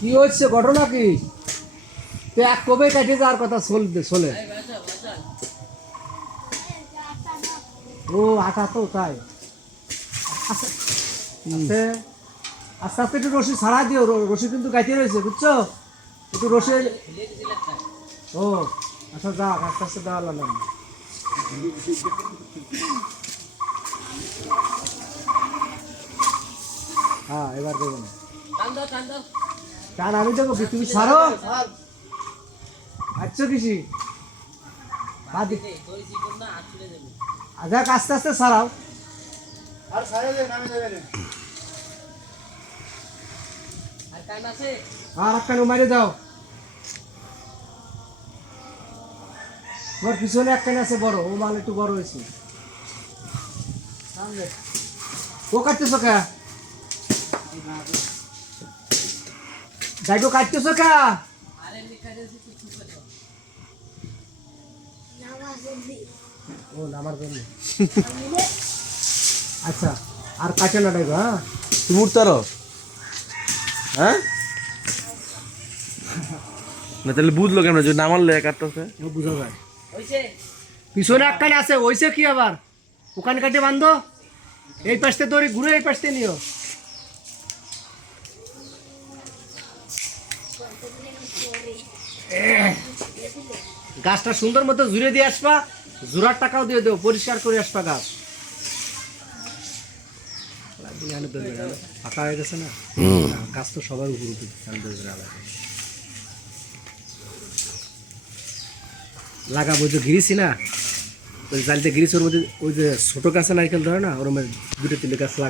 কি হচ্ছে ঘটনা কি? এক কবে কাটে যাওয়ার কথা চলে। ও আটা তো তাই। আচ্ছা আস্তে আস্তে একটু রশি ছাড়া দিও, রশি কিন্তু গাইতে রয়েছে বুঝছো, একটু রশি। ও আচ্ছা যাক, আস্তে আস্তে দেওয়া লাগলাম। হ্যাঁ এবার দেবো না, টান আমি দেবো কি, তুমি ছাড়ো। আচ্ছা কিসি যাক আস্তে আস্তে ছাড়াও। আর একখানে মারে দাও। তোমার পিছনে একখানে আছে বড়, ও মাল একটু বড় হয়েছে। ও কাটতেছো কা? যাইগো কাটতেছো কা? ও নামার জন্য। আচ্ছা আর কাটে না ডাইগো। হ্যাঁ তুমি উঠতারো? হ্যাঁ না তাহলে বুঝলো কেন যে নামারলে কাটতেছে? বুঝা যায় পিছনে একখানে আছে, ওইসে কি আবার ওখানে কাটে বান্ধো। এই পাশতে দড়ি ঘুরে এই পাশতে নিও। গাছটা সুন্দর মতো জুড়ে দিয়ে আসবা, জোড়ার টাকাও দিয়ে দেবো, পরিষ্কার করে আসবা গাছ। ফাঁকা হয়ে গেছে না গাছ, তো সবার উপর লাগাবো। যে ঘিরেছি না ওই জালতে ঘিরেছি, ওর মধ্যে ওই যে ছোটো গাছে নারকেল ধরে না, ওর মধ্যে দুটো তিনটে গাছ লাগা।